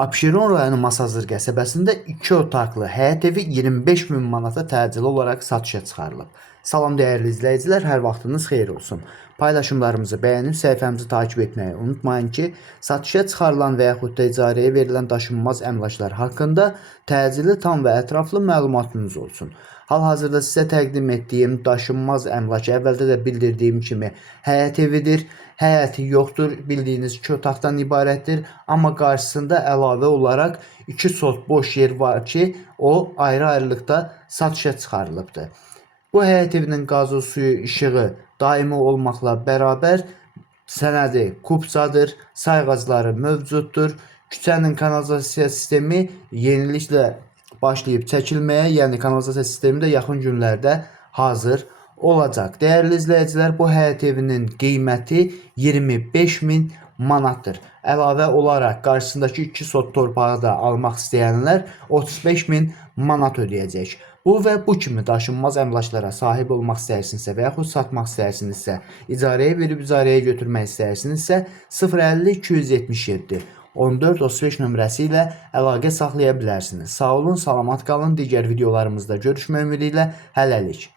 Abşeron rayonu Masazır qəsəbəsində 2 otaqlı həyət evi 25 min manata təcili olaraq satışa çıxarılıb. Salam dəyərli izləyicilər, hər vaxtınız xeyir olsun. Paylaşımlarımızı bəyənib səhifəmizi takib etməyi unutmayın ki, satışa çıxarılan və yaxud da icarəyə verilən daşınmaz əmlaklar haqqında təcili, tam və ətraflı məlumatınız olsun. Hal-hazırda sizə təqdim etdiyim daşınmaz əmlak əvvəldə də bildirdiyim kimi həyət evidir. Həyəti yoxdur, bildiyiniz 2 otaqdan ibarətdir, amma qarşısında əlavə olaraq 2 sot boş yer var ki, o ayrı-ayrılıqda satışa çıxarılıbdır. Bu həyət evinin qazı, suyu, işığı daimi olmaqla bərabər sənədi kupçadır, sayğacları mövcuddur. Küçənin kanalizasiya sistemi yeniliklə başlayıb çəkilməyə, yəni kanalizasiya sistemi də yaxın günlərdə hazır olacaq. Dəyərli izləyicilər, bu həyət evinin qiyməti 25 min manatdır. Əlavə olaraq qarşısındakı 2 sot torpağı da almaq istəyənlər 35 min manat ödəyəcək. Bu və bu kimi daşınmaz əmlaklara sahib olmaq istəyirsinizsə və yaxud satmaq istəyirsinizsə, icarəyə verib icarəyə götürmək istəyirsinizsə 050 277 1435 nömrəsi ilə əlaqə saxlaya bilərsiniz. Sağ olun, salamat qalın. Digər videolarımızda görüşmək ümidi ilə hələlik.